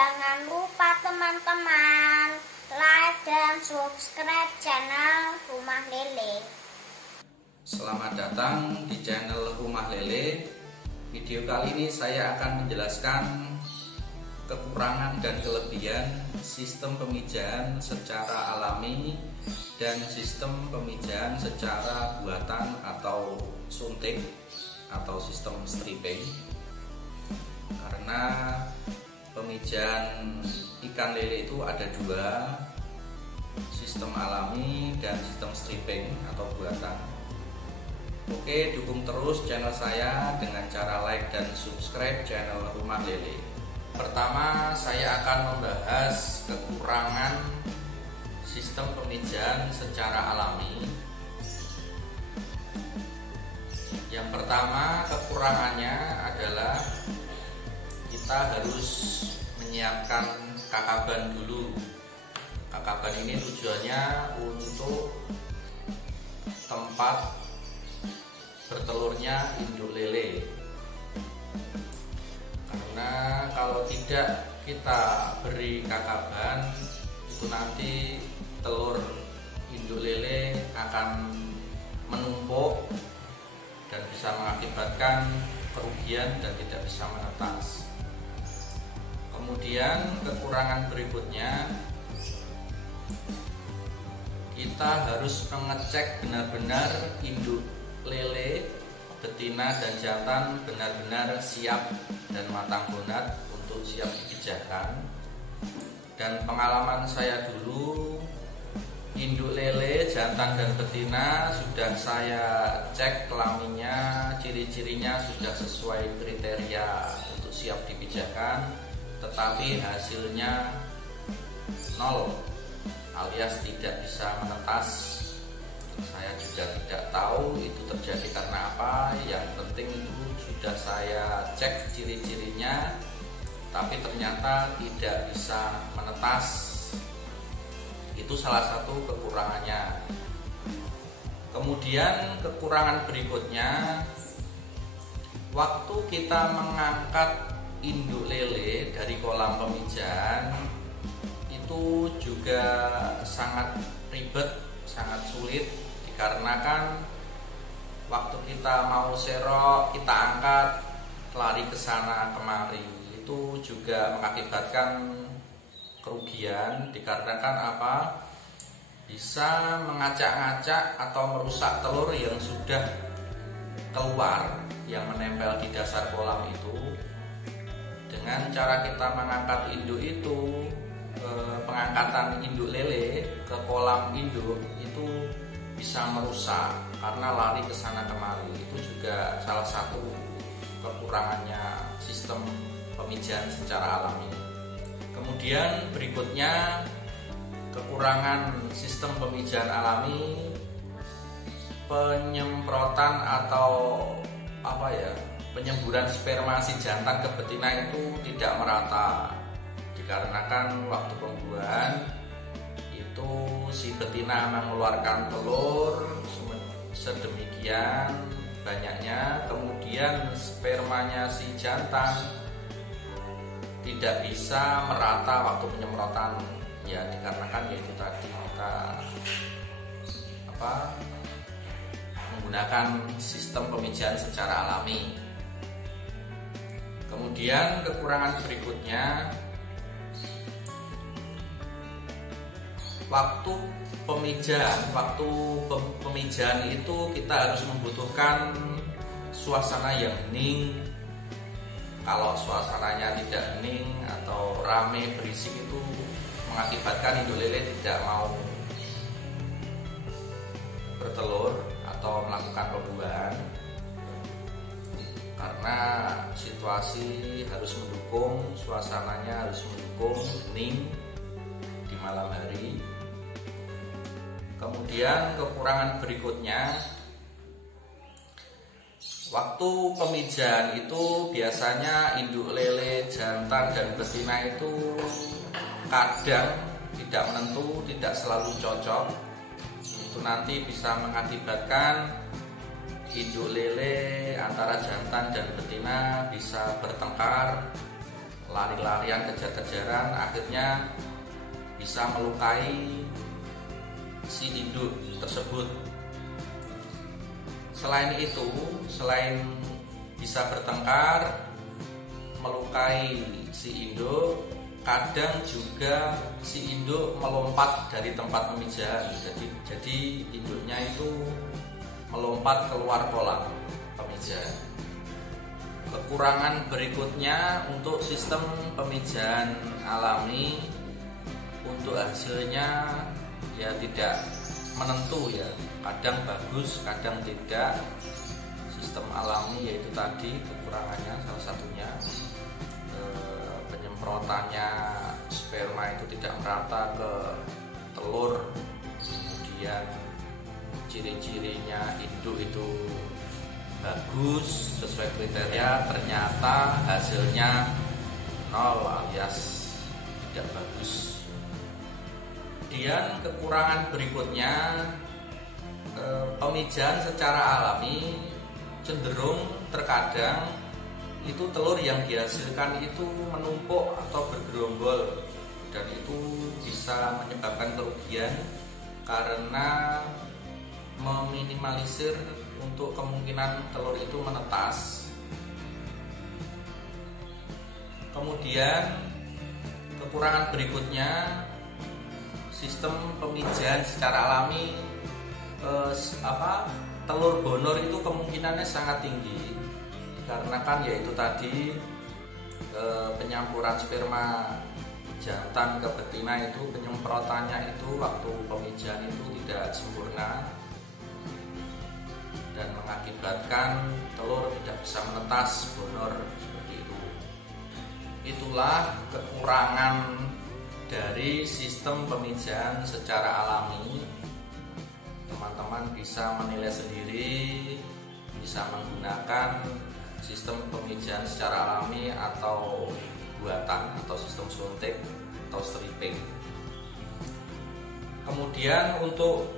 Jangan lupa teman-teman like dan subscribe channel Rumah Lele. Selamat datang di channel Rumah Lele. Video kali ini saya akan menjelaskan kekurangan dan kelebihan sistem pemijahan secara alami dan sistem pemijahan secara buatan atau suntik atau sistem stripping. Karena pemijahan ikan lele itu ada dua, sistem alami dan sistem stripping atau buatan. Oke, dukung terus channel saya dengan cara like dan subscribe channel Rumah Lele. Pertama, saya akan membahas kekurangan sistem pemijahan secara alami. Yang pertama, kekurangannya adalah kita harus menyiapkan kakaban dulu. Kakaban ini tujuannya untuk tempat bertelurnya induk lele. Karena kalau tidak kita beri kakaban, itu nanti telur induk lele akan menumpuk dan bisa mengakibatkan kerugian dan tidak bisa menetas. Kemudian kekurangan berikutnya, kita harus mengecek benar-benar induk lele, betina dan jantan benar-benar siap dan matang bonat untuk siap dipijahkan. Dan pengalaman saya dulu, induk lele, jantan dan betina sudah saya cek kelaminnya, ciri-cirinya sudah sesuai kriteria untuk siap dipijahkan, tetapi hasilnya nol alias tidak bisa menetas. Saya juga tidak tahu itu terjadi karena apa. Yang penting itu sudah saya cek ciri-cirinya, tapi ternyata tidak bisa menetas. Itu salah satu kekurangannya. Kemudian kekurangan berikutnya, waktu kita mengangkat induk lele dari kolam pemijahan itu juga sangat ribet, sangat sulit, dikarenakan waktu kita mau serok, kita angkat, lari ke sana kemari, itu juga mengakibatkan kerugian, dikarenakan apa? Bisa mengacak-ngacak atau merusak telur yang sudah keluar, yang menempel di dasar kolam itu. Dengan cara kita mengangkat induk itu, pengangkatan induk lele ke kolam induk itu bisa merusak karena lari ke sana kemari. Itu juga salah satu kekurangannya sistem pemijahan secara alami. Kemudian berikutnya, kekurangan sistem pemijahan alami, penyemprotan atau penyemburan sperma si jantan ke betina itu tidak merata, dikarenakan waktu pembuahan itu si betina mengeluarkan telur sedemikian banyaknya, kemudian spermanya si jantan tidak bisa merata waktu penyemprotan, ya dikarenakan yaitu tadi kita menggunakan sistem pemijahan secara alami. Kemudian kekurangan berikutnya, waktu pemijahan itu kita harus membutuhkan suasana yang hening. Kalau suasananya tidak hening atau rame berisik, itu mengakibatkan induk lele tidak mau bertelur atau melakukan pembuahan. Karena situasi harus mendukung, suasananya harus mendukung, hening di malam hari. Kemudian kekurangan berikutnya, waktu pemijahan itu biasanya induk lele, jantan dan betina itu kadang tidak menentu, tidak selalu cocok. Itu nanti bisa mengakibatkan induk lele antara jantan dan betina bisa bertengkar lari-larian, kejar-kejaran, akhirnya bisa melukai si induk tersebut. Selain itu, selain bisa bertengkar, melukai si induk, kadang juga si induk melompat dari tempat pemijahan. Jadi induknya itu melompat keluar kolam pemijahan. Kekurangan berikutnya untuk sistem pemijahan alami, untuk hasilnya ya tidak menentu ya, kadang bagus, kadang tidak. Sistem alami yaitu tadi kekurangannya salah satunya penyemprotannya sperma itu tidak merata ke telur, kemudian ciri-cirinya induk itu bagus sesuai kriteria, ternyata hasilnya nol alias tidak bagus. Kemudian kekurangan berikutnya, pemijahan secara alami cenderung terkadang itu telur yang dihasilkan itu menumpuk atau bergerombol, dan itu bisa menyebabkan kerugian karena meminimalisir untuk kemungkinan telur itu menetas. Kemudian kekurangan berikutnya, sistem pemijahan secara alami telur bonor itu kemungkinannya sangat tinggi, karena kan yaitu tadi penyampuran sperma jantan ke betina itu, penyemprotannya itu waktu pemijahan itu tidak sempurna dan mengakibatkan telur tidak bisa menetas bonor seperti itu. Itulah kekurangan dari sistem pemijahan secara alami. Teman-teman bisa menilai sendiri, bisa menggunakan sistem pemijahan secara alami atau buatan atau sistem suntik atau stripping. Kemudian untuk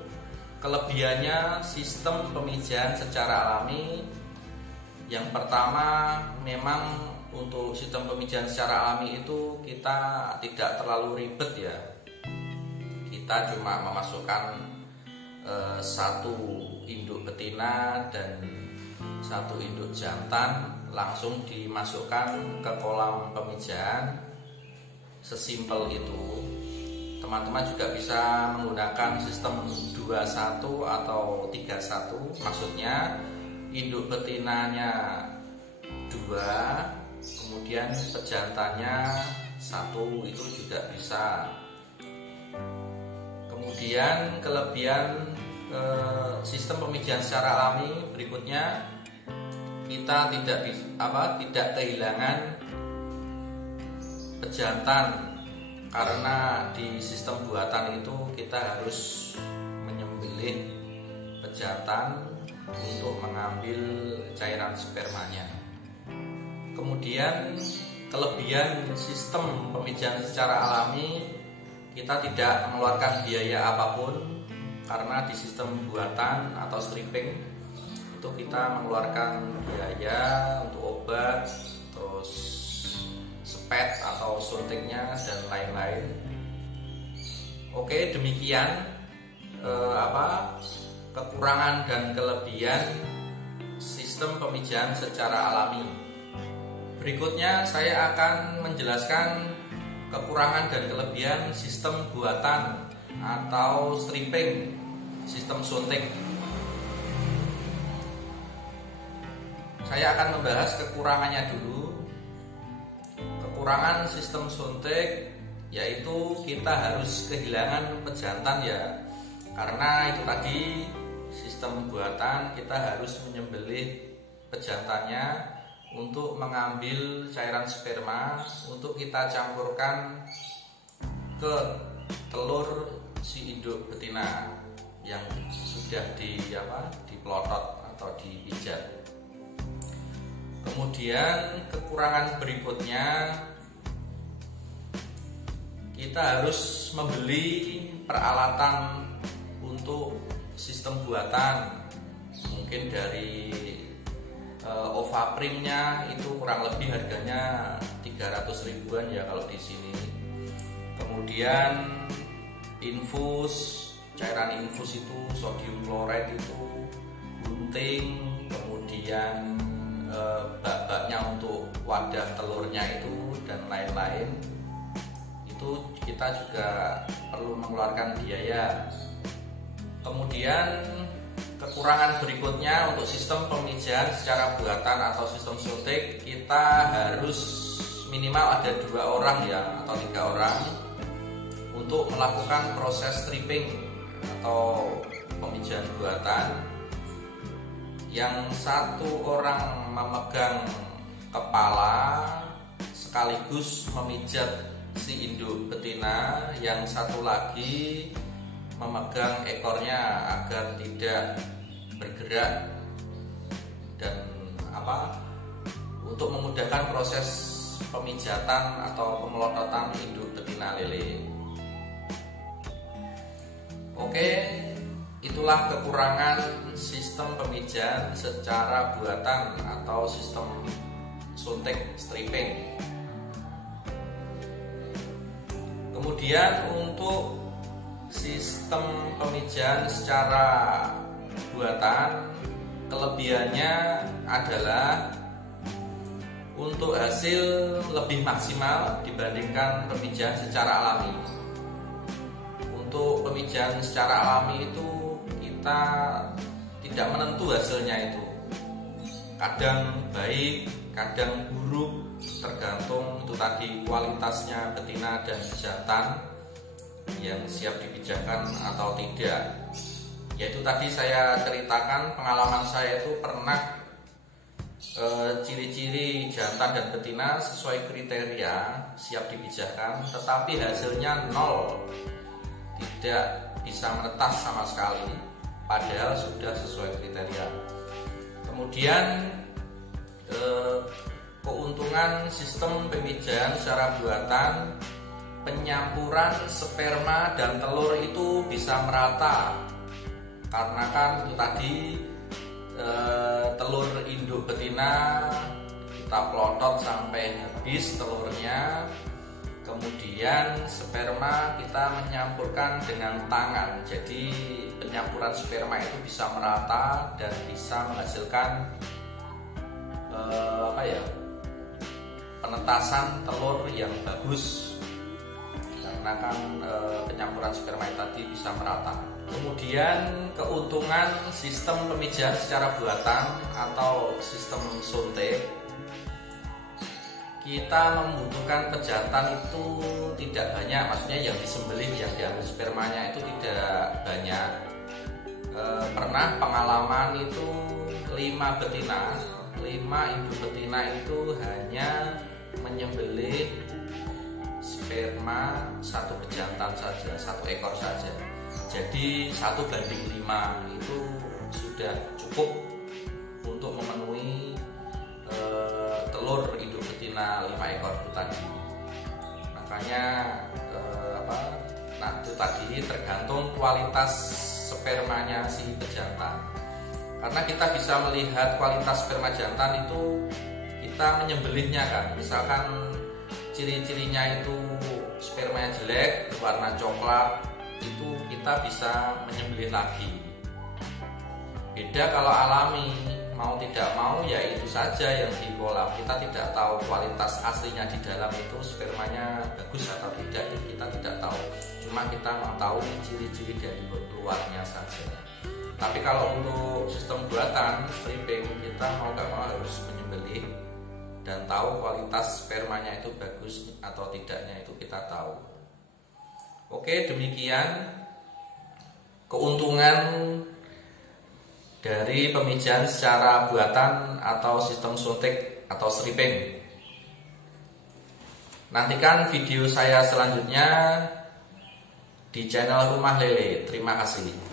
kelebihannya sistem pemijahan secara alami, yang pertama memang untuk sistem pemijahan secara alami itu kita tidak terlalu ribet ya. Kita cuma memasukkan satu induk betina dan satu induk jantan, langsung dimasukkan ke kolam pemijahan, sesimpel itu. Teman-teman juga bisa menggunakan sistem 21 atau 31, maksudnya induk betinanya 2, kemudian pejantannya 1, itu juga bisa. Kemudian kelebihan sistem pemijahan secara alami berikutnya, kita tidak kehilangan pejantan, karena di sistem buatan itu kita harus menyembelih pejantan untuk mengambil cairan spermanya. Kemudian kelebihan sistem pemijahan secara alami, kita tidak mengeluarkan biaya apapun, karena di sistem buatan atau stripping itu kita mengeluarkan biaya untuk obat, terus spet atau suntiknya dan lain-lain. Oke, demikian kekurangan dan kelebihan sistem pemijahan secara alami. Berikutnya saya akan menjelaskan kekurangan dan kelebihan sistem buatan atau stripping, sistem suntik. Saya akan membahas kekurangannya dulu. Kekurangan sistem suntik yaitu kita harus kehilangan pejantan ya, karena itu tadi sistem buatan kita harus menyembelih pejantannya untuk mengambil cairan sperma untuk kita campurkan ke telur si induk betina yang sudah dipelotot atau dipijat. Kemudian kekurangan berikutnya, kita harus membeli peralatan untuk sistem buatan, mungkin dari Ovaprimnya itu kurang lebih harganya 300 ribuan ya kalau di sini. Kemudian infus, cairan infus itu sodium chloride itu gunting, kemudian bak-baknya untuk wadah telurnya itu dan lain-lain. Itu kita juga perlu mengeluarkan biaya. Kemudian kekurangan berikutnya untuk sistem pemijahan secara buatan atau sistem suntik, kita harus minimal ada 2 orang ya atau 3 orang untuk melakukan proses stripping atau pemijahan buatan. Yang 1 orang memegang kepala sekaligus memijat si induk betina, yang 1 lagi memegang ekornya agar tidak bergerak dan untuk memudahkan proses pemijatan atau pemelototan induk betina lele. Oke, itulah kekurangan sistem pemijahan secara buatan atau sistem suntik stripping. Kemudian untuk sistem pemijahan secara buatan, kelebihannya adalah untuk hasil lebih maksimal dibandingkan pemijahan secara alami. Untuk pemijahan secara alami itu kita tidak menentu hasilnya itu. Kadang baik, kadang buruk, tergantung itu tadi kualitasnya betina dan jantan yang siap dipijahkan atau tidak. Yaitu tadi saya ceritakan pengalaman saya itu pernah ciri-ciri jantan dan betina sesuai kriteria siap dipijahkan, tetapi hasilnya 0, tidak bisa menetas sama sekali, padahal sudah sesuai kriteria. Kemudian keuntungan sistem pemijahan secara buatan, penyampuran sperma dan telur itu bisa merata, karena kan itu tadi telur induk betina kita pelotot sampai habis telurnya, kemudian sperma kita menyampurkan dengan tangan, jadi penyampuran sperma itu bisa merata dan bisa menghasilkan penetasan telur yang bagus, karena kan penyampuran sperma tadi bisa merata. Kemudian keuntungan sistem pemijahan secara buatan atau sistem suntik, kita membutuhkan pejantan itu tidak banyak, maksudnya yang disembelih, yang diambil spermanya itu tidak banyak. Pernah pengalaman itu 5 induk betina itu hanya menyembelih sperma 1 bejantan saja, 1 ekor saja. Jadi 1:5 itu sudah cukup untuk memenuhi telur induk betina 5 ekor itu tadi. Makanya itu tadi tergantung kualitas spermanya si pejantan. Karena kita bisa melihat kualitas sperma jantan itu kita menyembelihnya kan. Misalkan ciri-cirinya itu spermanya jelek, warna coklat, itu kita bisa menyembelih lagi. Beda kalau alami, mau tidak mau ya itu saja yang di kolam. Kita tidak tahu kualitas aslinya di dalam itu spermanya bagus atau tidak, itu kita tidak tahu. Cuma kita mau tahu ciri-ciri dari luarnya saja. Tapi kalau untuk sistem buatan stripping, kita mau gak mau harus menyembelih dan tahu kualitas spermanya itu bagus atau tidaknya, itu kita tahu. Oke, demikian keuntungan dari pemijahan secara buatan atau sistem suntik atau stripping. Nantikan video saya selanjutnya di channel Rumah Lele. Terima kasih.